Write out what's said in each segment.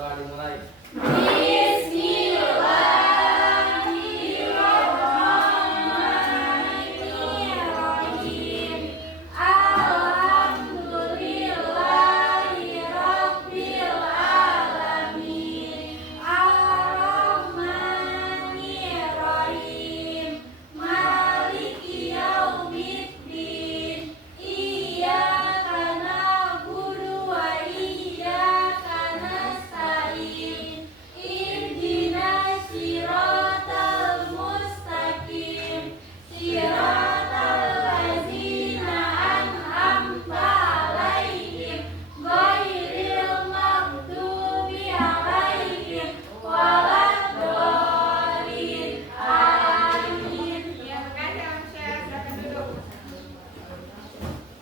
berdoa dimulai. Bismillahirrahmanirrahim. Alhamdulillahirabbil alamin. Ar-Rahmanir-Rahim. Maliki yaumiddin. Iyyaka na'budu wa iyyaka nasta'in. Ihdinas siratal mustaqim. Siratal ladzina an'amta 'alaihim ghairil maghdubi 'alaihim waladdallin. Amin. Ya, makasih Om Syah. Silakan duduk.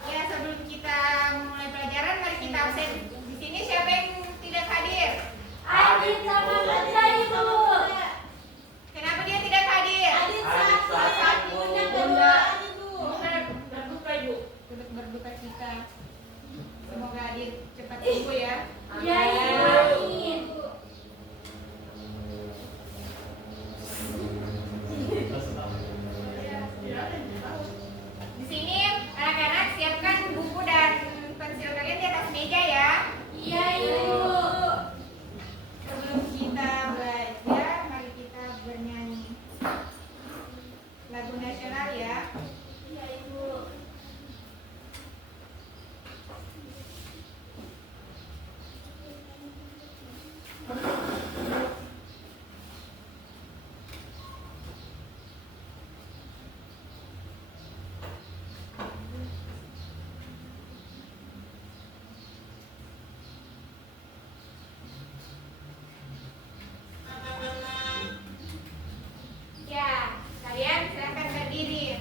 Ya, sebelum kita mulai pelajaran, mari kita absen. Di sini siapa yang tidak hadir? Adit sama Bunda Ibu. Kenapa dia tidak hadir? Adit sakit, Bunda kedua Ibu. Berduka Ibu. Turut berduka cita. Semoga Adit cepat sembuh ya. Ya Amin. Di sini anak-anak siapkan buku dan pensil kalian di atas meja ya. Iya Ibu. Sebelum kita belajar, mari kita bernyanyi lagu nasional ya. Iya Ibu. Ya, kalian silakan berdiri.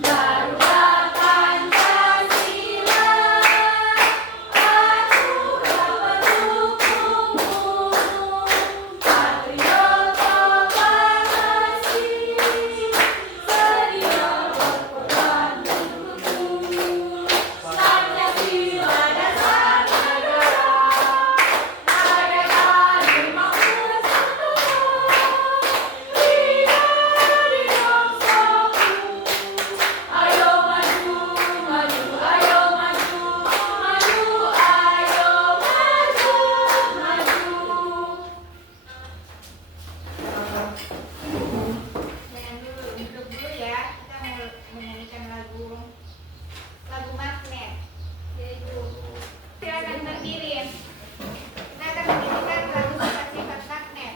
Garuda Pancasila, Garuda pendukung, patriot proklamasi, sedia berperan mendukung. Pancasila dasar negara, merdeka lima bersatu, tidak dimaksaku. Ayo maju, maju, ayo maju, maju, ayo maju, maju. Jangan dulu, duduk dulu ya. Kita mau menyanyikan lagu Magnet. Yaitu silakan berdiri. Kita akan menyanyikan lagu sifat-sifat magnet.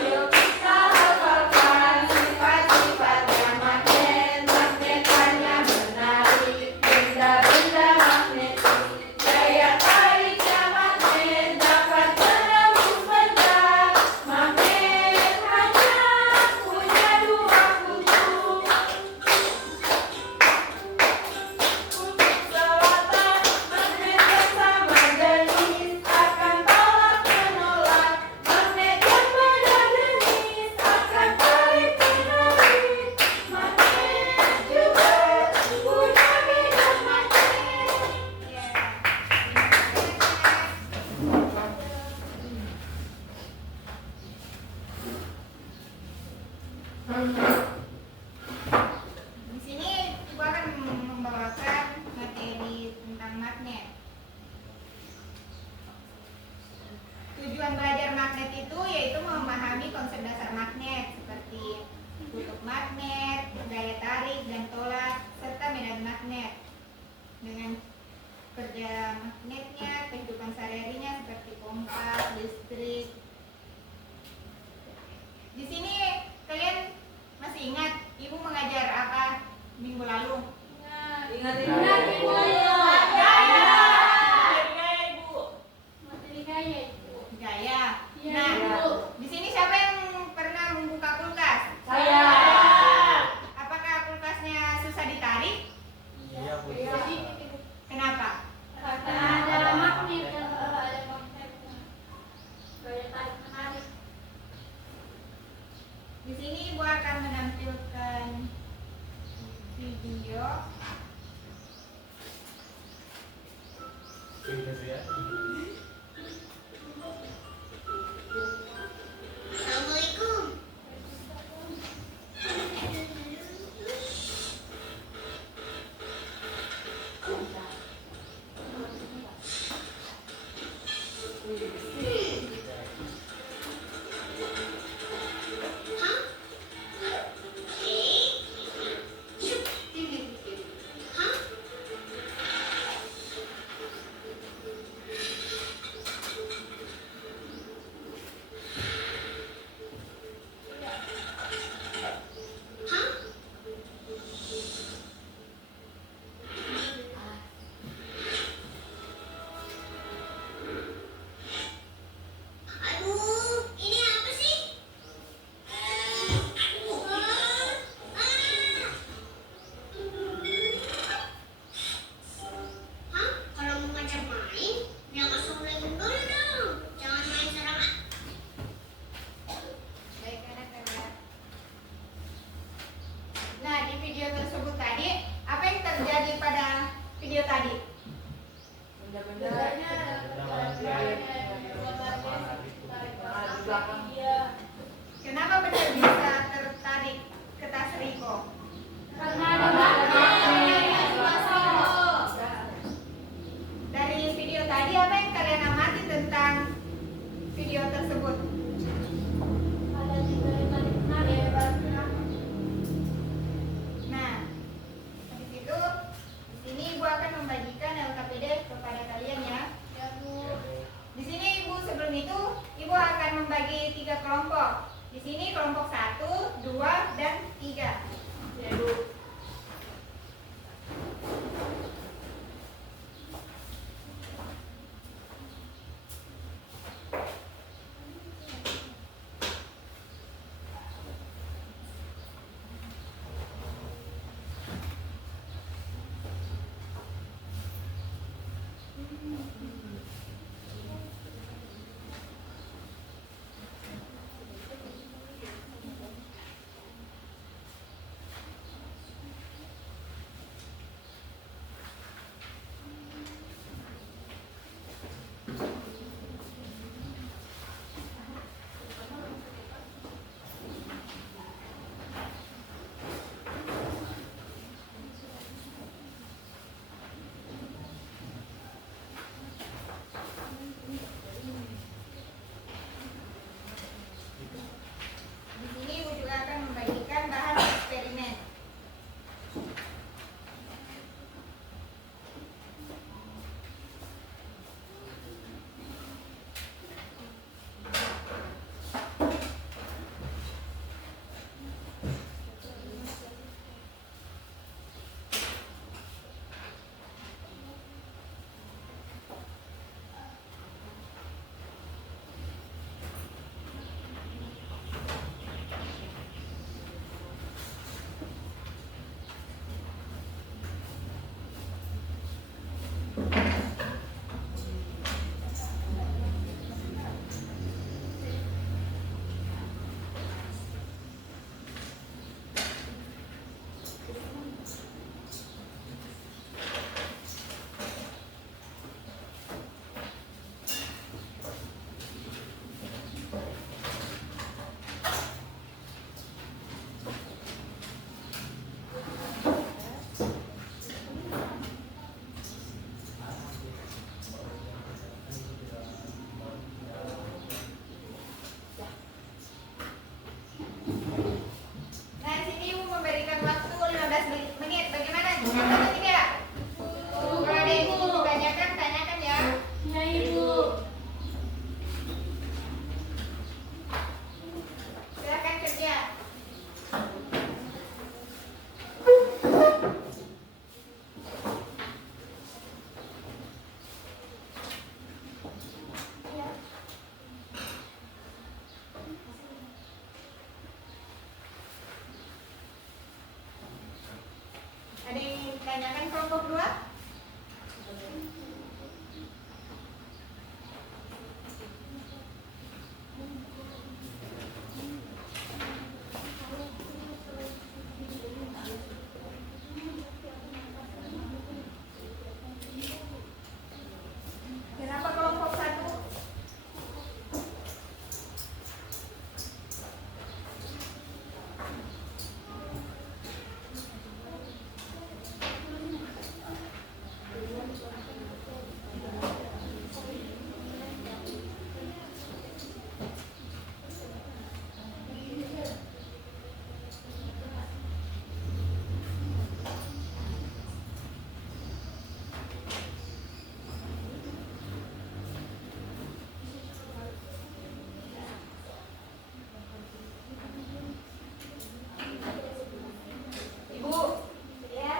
Ayo kita hafalkan sifat-sifatnya magnet. Magnet hanya menarik benda-benda magnetik. Daya tariknya magnet dapat menembus benda. Magnet hanya punya dua kutub. Kutub selatan magnet bersama jenis akan tolak menolak. Magnet yang beda jenis akan tarik menarik. Magnet juga punya bidang magnet. Di sini Ibu akan membawakan materi tentang magnet. Tujuan belajar magnet itu yaitu memahami konsep dasar magnet seperti kutub magnet, daya tarik dan tolak, serta medan magnet. Dengan kerja magnetnya, kehidupan sehari-harinya seperti kompas, listrik. Di sini kalian masih ingat Ibu mengajar apa minggu lalu? Ingat Ibu. Gaya. Gaya Ibu. Gaya. Iya, Nah, Ibu. di sini siapa yang pernah membuka kulkas? Saya. Apakah kulkasnya susah ditarik? Iya, Bu. Kenapa? Karena ada magnet yang ada magnetnya. Gaya tarik menarik. Di sini Ibu akan menampilkan video. Gitu ya. Assalamualaikum. Aduh, ini apa sih? Aduh. Hah? Kalau mau ngajak main, jangan assalamualaikum dulu dong. Jangan main serang. Baik anak-anak. Nah, di video tersebut tadi, apa yang terjadi pada video tadi? Benda-bendanya di belakang dia. Kenapa benda bisa tertarik ke tas Riko? Karena ada magnet. Dari video tadi, apa yang kalian amati tentang video tersebut? Ada juga yang tarik menarik. Nah, habis itu di sini Ibu akan membagikan LKPD kepada kalian ya. Ya, Bu. Di sini Ibu sebelum itu Ibu akan membagi 3 kelompok. Di sini kelompok 1, 2, dan 3. Ya Ibu. Di sini Ibu juga akan membagikan bahan eksperimen. Nah, di sini Ibu memberikan waktu 15 menit. Bagaimana? Cukup atau tidak? Kalau ada yang ingin ditanyakan, tanyakan ya. Ya, Ibu. Silakan kerja. Tanyakan kelompok 2. Kenapa kelompok 1? Ibu, ya.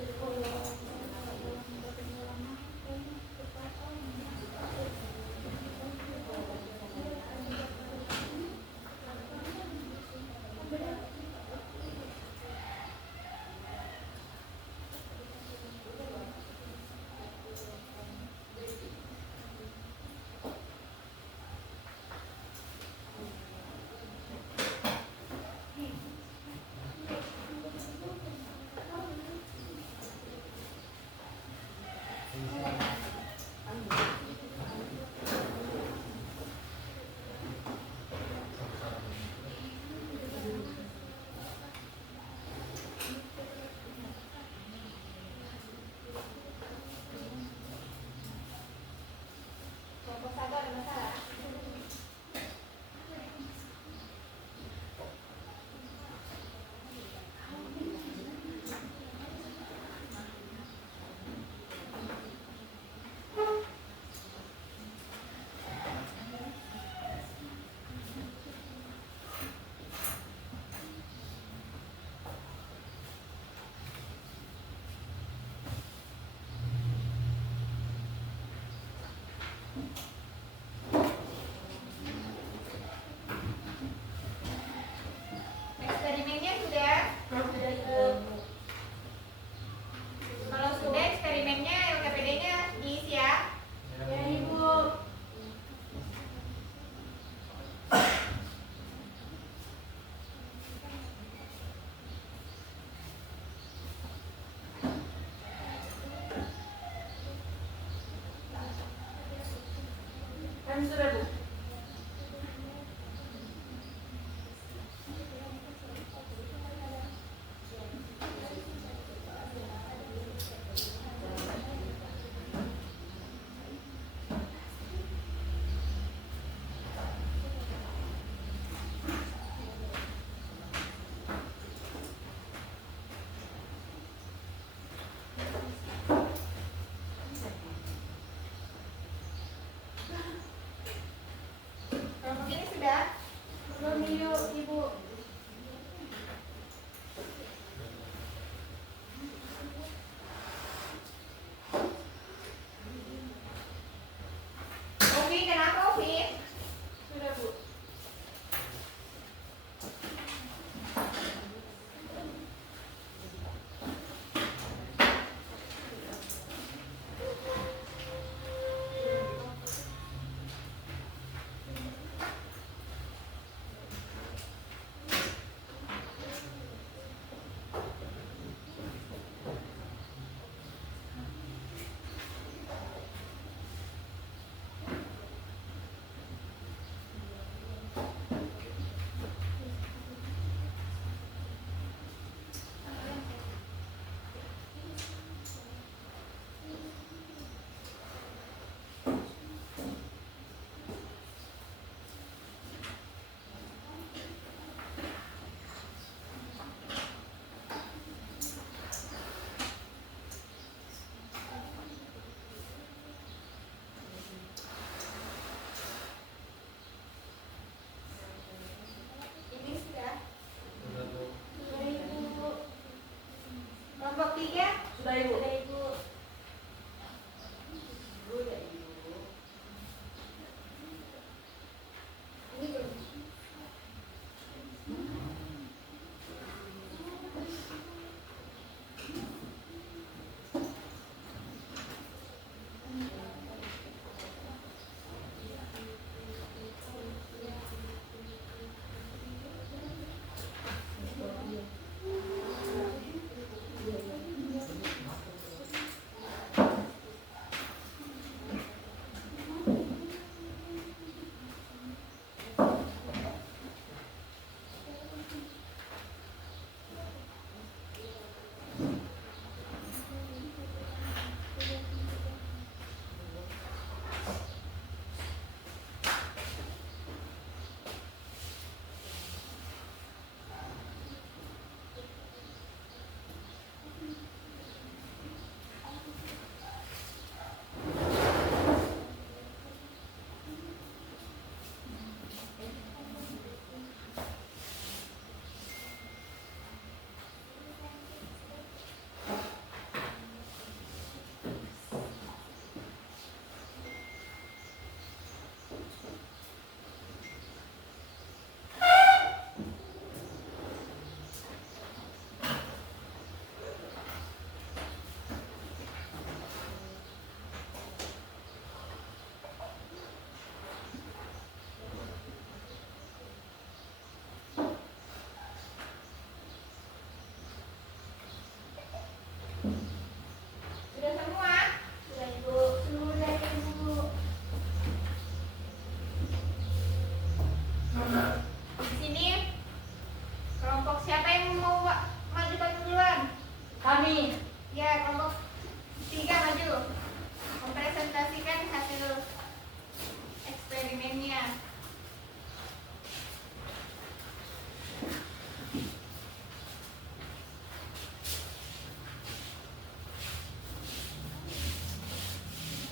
Ibu, ya. Kenapa? Kelompok 1 ada masalah? Eksperimennya sudah? Kalau sudah eksperimennya LKPD-nya diisi ya. Ya, Ibu. Kan sudah, Bu. Sudah ibu. Sudah ibu. Ibu ya ibu. Ini belum. Sudah semua? Sudah ibu. Sudah ibu. Di sini kelompok siapa yang mau maju paling duluan? Kami. Ya, kelompok 3 maju. Mempresentasikan hasil eksperimennya.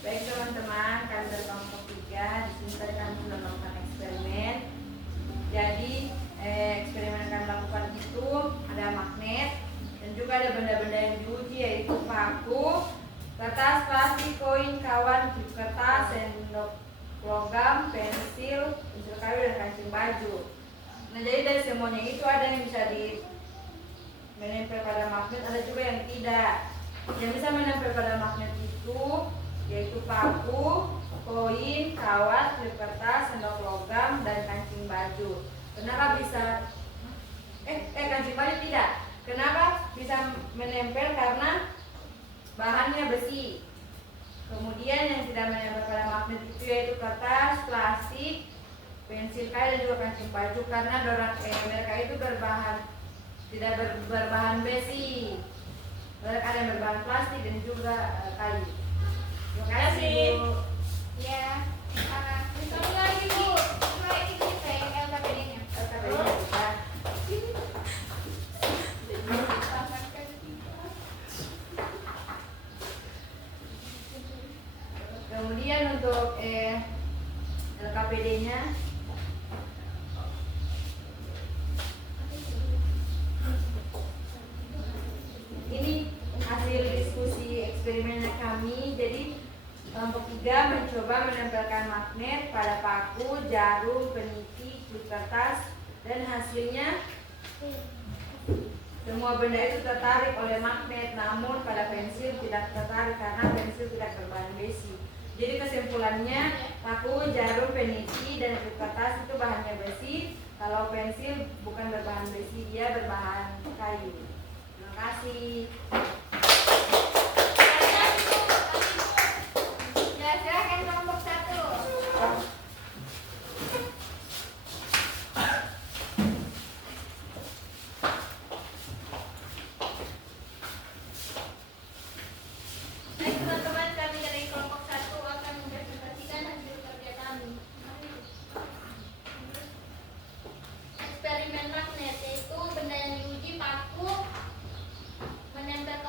Baik teman-teman, kami dari kelompok 3 di sini tadi kami sudah melakukan eksperimen. Jadi eksperimen yang kami lakukan itu ada magnet dan juga ada benda-benda yang diuji, yaitu paku, kertas, plastik, koin, kawan, klip kertas, sendok logam, pensil kayu dan kancing baju. Nah, jadi dari semuanya itu ada yang bisa menempel pada magnet, ada juga yang tidak. Yang bisa menempel pada magnet itu yaitu paku, koin, kawat, klip kertas, sendok logam, dan kancing baju. Kenapa bisa kancing baju tidak? Kenapa bisa menempel? Karena bahannya besi. Kemudian yang tidak menempel pada magnet itu yaitu kertas, plastik, pensil kayu dan juga kancing baju, karena mereka itu tidak berbahan besi. Mereka ada yang berbahan plastik dan juga kayu. Terima kasih, Bu. Ya, sama. Satu lagi, Bu. Satu lagi kita yang LKPD-nya. LKPD-nya bisa. Kemudian untuk LKPD-nya ini hasil diskusi eksperimennya kami. Jadi kelompok 3 mencoba menempelkan magnet pada paku, jarum, peniti, klip kertas, dan hasilnya semua benda itu tertarik oleh magnet, namun pada pensil tidak tertarik karena pensil tidak berbahan besi. Jadi kesimpulannya, paku, jarum, peniti, dan klip kertas itu bahannya besi. Kalau pensil bukan berbahan besi, dia berbahan kayu. Terima kasih. Ya, silakan kelompok 1. Baik teman-teman, kami dari kelompok 1 akan mempresentasikan hasil kerja kami. Eksperimen magnet, yaitu benda yang diuji paku menempel ke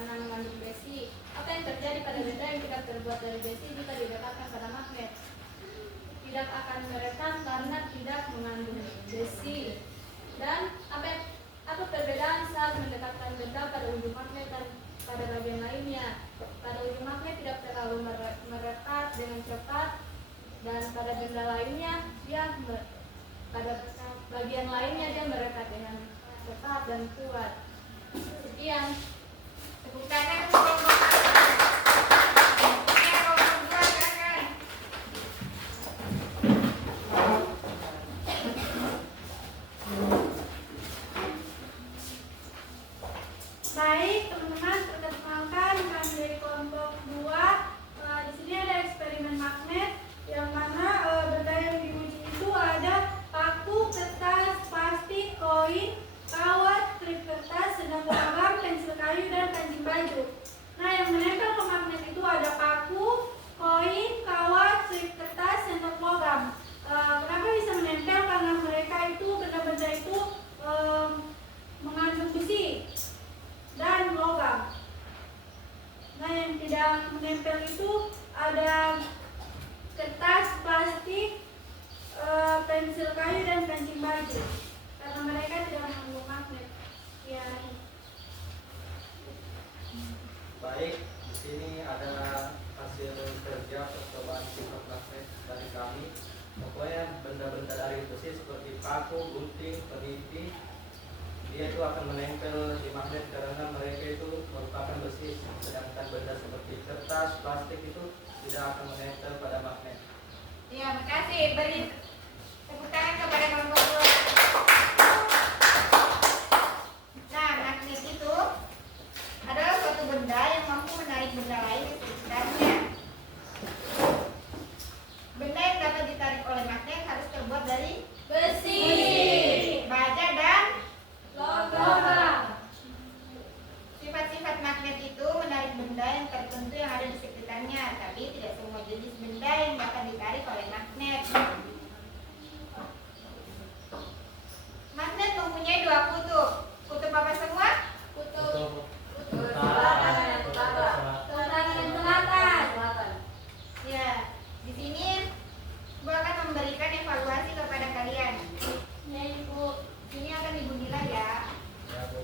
karena mengandung besi. Apa yang terjadi pada benda yang tidak terbuat dari besi jika didekatkan pada magnet? Tidak akan merekam karena tidak mengandung besi. Dan apa perbedaan saat mendekatkan benda pada ujung magnet dan pada bagian lainnya? Pada ujung magnet tidak terlalu merekat dengan cepat, dan pada benda lainnya pada bagian lainnya dia merekat dengan cepat dan kuat. Sekian. Tepuk tangan untuk kelompok satu. Ya, kelompok dua, silakan. Baik, teman-teman, perkenalkan kami dari kelompok 2. Di sini ada eksperimen magnet yang mana benda yang diuji itu ada paku, kertas, plastik, koin, kawat, strip kertas, sendang logam, pensil kayu, dan kancing baju. Nah, yang menempel ke magnet itu ada paku, koin, kawat, strip kertas, sendok logam. Kenapa bisa menempel? Karena mereka itu benda-benda itu mengandung besi dan logam. Nah, yang tidak menempel itu ada kertas, plastik, pensil kayu, dan kancing baju. Karena mereka tidak mengandung magnet. Ya. Baik, di sini ada hasil kerja percobaan sifat magnet dari kami. Pokoknya benda-benda dari besi seperti paku, gunting, peniti, dia itu akan menempel di magnet karena mereka itu merupakan besi. Sedangkan benda seperti kertas, plastik itu tidak akan menempel pada magnet. Ya, makasih. Beri tepuk tangan kepada kelompok dua. Nah, magnet itu adalah suatu benda yang mampu menarik benda lain ke sekitarnya. Benda yang dapat ditarik oleh magnet harus terbuat dari Besi, baja dan logam. sifat-sifat magnet itu menarik benda yang tertentu yang ada di sekitarnya, tapi tidak semua jenis benda yang dapat ditarik oleh magnet. Magnet mempunyai dua kutub. Kutub apa semua? Kutub Utara dan selatan. Ya, di sini Bu akan memberikan evaluasi kepada kalian. Ya, Ibu. Ini akan Ibu nilai ya. Ya, Bu.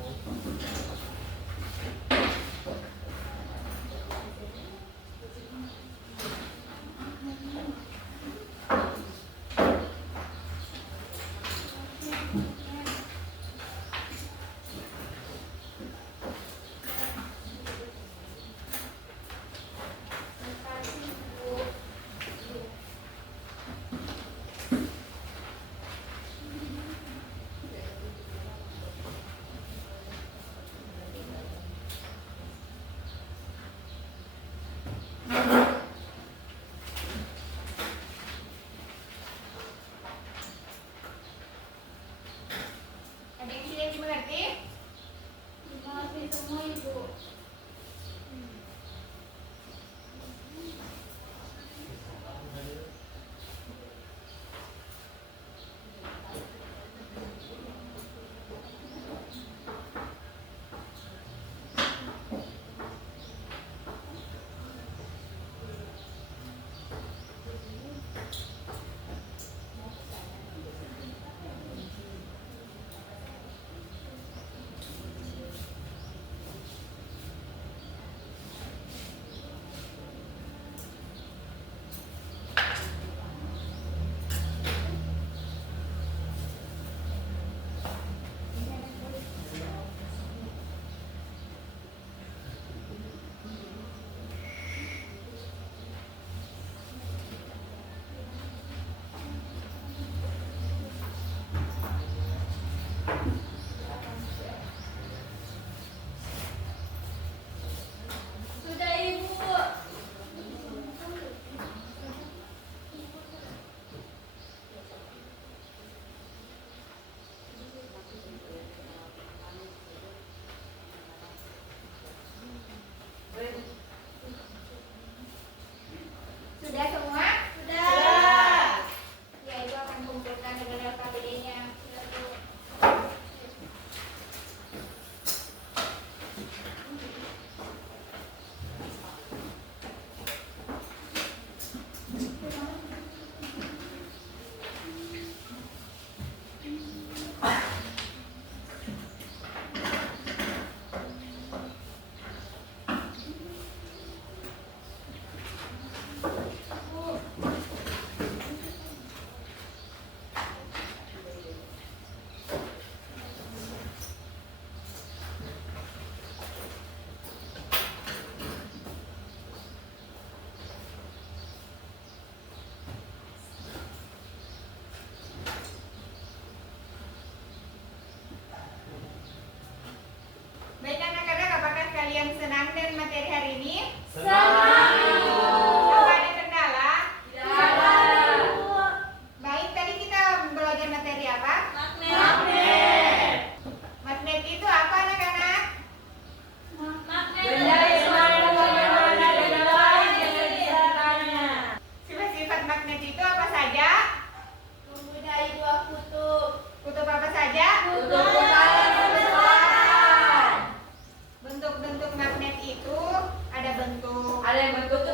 bentuk ada yang bentuk